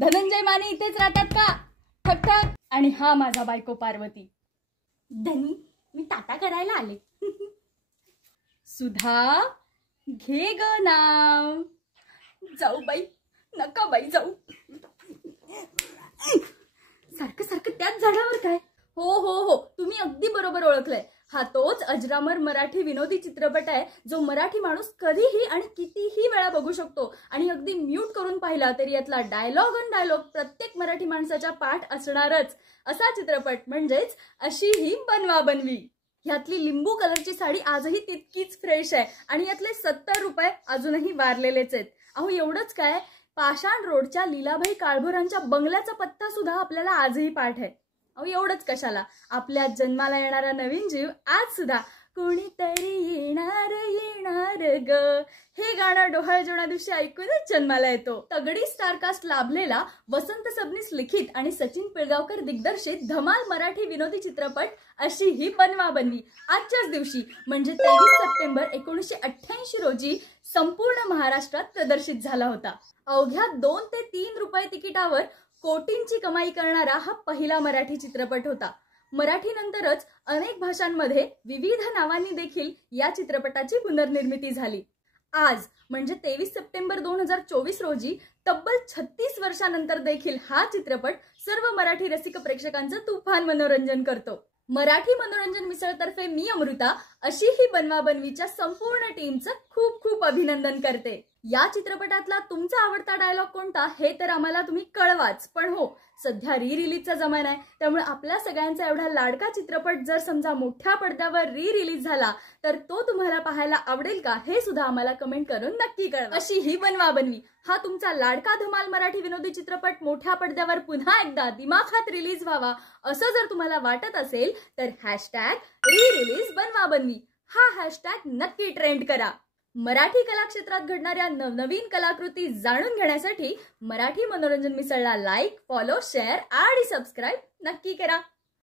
धनंजय माने इथेच राहतात का? ठक ठक. आणि हा माझा बायको पार्वती. धनी मी टाटा करायला आले. सुधा घे ग नाव. जाऊ बाई, नका बाई जाऊ. सारखं सारखं त्याच झाडावर काय? हो हो हो, तुम्ही अगदी बरोबर ओळखलंय. हा तोच अजरामर मराठी विनोदी चित्रपट आहे जो मराठी माणूस कधीही आणि कितीही वेळा बघू शकतो. आणि अगदी म्यूट करून पाहिला तरी यातला डायलॉग अन डायलॉग प्रत्येक मराठी माणसाच्या पाठ असणारच. असा चित्रपट म्हणजेच अशी ही बनवा बनवी. ह्यातली लिंबू कलरची साडी आजही तितकीच फ्रेश आहे आणि यातले 70 रुपये अजूनही वारलेलेच आहेत. अहो एवढंच काय, पाषाण रोडच्या लीलाबाई काळभोरांच्या बंगल्याचा पत्ता सुद्धा आपल्याला आजही पाठ आहे. अहो एवढंच कशाला, आपल्या जन्माला येणारा नवीन जीव आज सुद्धा कोणीतरी येणार येणार ग हे गाणं डोहाळ जेवणा दिवशी ऐकूनच जन्माला येतो. तगडी स्टारकास्ट लाभलेला वसंत सबनीस लिखित आणि सचिन पिळगावकर दिग्दर्शित धमाल मराठी विनोदी चित्रपट अशी ही बनवा बनवी आजच्याच दिवशी म्हणजे 23 सप्टेंबर 1988 रोजी संपूर्ण महाराष्ट्रात प्रदर्शित झाला होता. अवघ्या 2 ते 3 रुपये तिकिटावर कोटींची कमाई करणारा हा पहिला मराठी चित्रपट होता. मराठीनंतरच अनेक भाषांमध्ये विविध नावांनी देखील या चित्रपटाची पुनर्निर्मिती झाली. आज म्हणजे 23 सप्टेंबर 2024 रोजी तब्बल 36 वर्षांनंतर देखील हा चित्रपट सर्व मराठी रसिक प्रेक्षकांचं तुफान मनोरंजन करतो. मराठी मनोरंजन मिसळतर्फे मी अमृता अशी ही बनवा बनवीच्या संपूर्ण टीमचं खूप खूप अभिनंदन करते. या चित्रपटातला तुमचा आवडता डायलॉग कोणता हे तर आम्हाला तुम्ही कळवाच. पण हो, सध्या रिलीजचा जमाना आहे, त्यामुळे आपल्या सगळ्यांचा एवढा लाडका चित्रपट जर समजा मोठ्या पडद्यावर रिलीज झाला तर तो तुम्हाला पाहायला आवडेल का हे सुद्धा आम्हाला कमेंट करून नक्की कळवा. अशी ही बनवा बनवी हा तुमचा लाडका धमाल मराठी विनोदी चित्रपट मोठ्या पडद्यावर पुन्हा एकदा दिमाखात रिलीज व्हावा असं जर तुम्हाला वाटत असेल तर #रिलीज बनवा बनवी हा हॅशटॅग नक्की ट्रेंड करा. मराठी कला क्षेत्रात घडणाऱ्या नवनवीन कलाकृती जाणून घेण्यासाठी मराठी मनोरंजन मिसळला लाईक, फॉलो, शेअर आणि सबस्क्राईब नक्की करा.